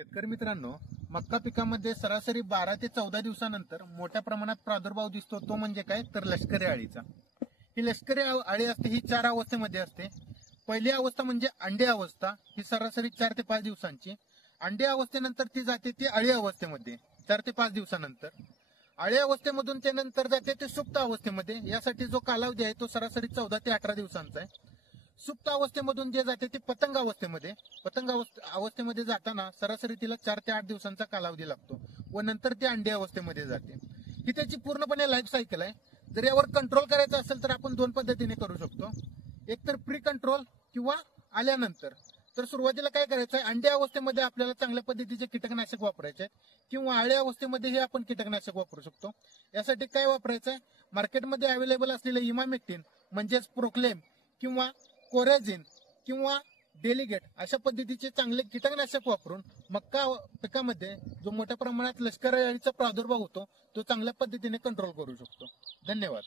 शेतकरी मित्रांनो, मक्का पिकामध्ये सरासरी 12 ते 14 दिवसानंतर मोठ्या प्रमाणात प्रादुर्भाव दिसतो. तो म्हणजे काय तर लष्करी अळीचा. ही लष्करी अळी असते, ही 4 अवस्थेमध्ये असते. पहिली अवस्था म्हणजे अंडे अवस्था, ही सरासरी 4 ते 5 दिवसांची. अंडे अवस्थेनंतर ती जाते ती अळी अवस्थेमध्ये 4 ते 5 दिवसानंतर. अळी अवस्थेमधून ते नंतर जाते ते सुप्त अवस्थेमध्ये. यासाठी जो कालावधी आहे तो सरासरी 14 ते 18 दिवसांचा आहे. सुप्त अवस्थेमधून जे जाते ते पतंग अवस्थेमध्ये. अवस्थेमध्ये जाताना सरासरी तिला 4 ते 8 दिवसांचा कालावधी लागतो व नंतर ती अंडे अवस्थेमध्ये जाते. ही त्याची पूर्णपणे लाईफ सायकल आहे. जर यावर कंट्रोल करायचं असेल तर आपण 2 पद्धतीने करू शकतो. एक तर प्री कंट्रोल किंवा आल्यानंतर. तर सुरुवातीला काय करायचं आहे, अंडे अवस्थेमध्ये आपल्याला चांगल्या पद्धतीचे कीटकनाशक वापरायचे आहेत किंवा आळ्या अवस्थेमध्येही आपण कीटकनाशक वापरू शकतो. यासाठी काय वापरायचं आहे, मार्केटमध्ये अवेलेबल असलेले इमामेक्टिन म्हणजेच प्रोक्लेम किंवा कोरॅझिन किंवा डेलिगेट अशा पद्धतीचे चांगले कीटकनाशक वापरून मक्का पिकामध्ये जो मोठ्या प्रमाणात लष्करी अळीचा प्रादुर्भाव होतो तो चांगल्या पद्धतीने कंट्रोल करू शकतो. धन्यवाद.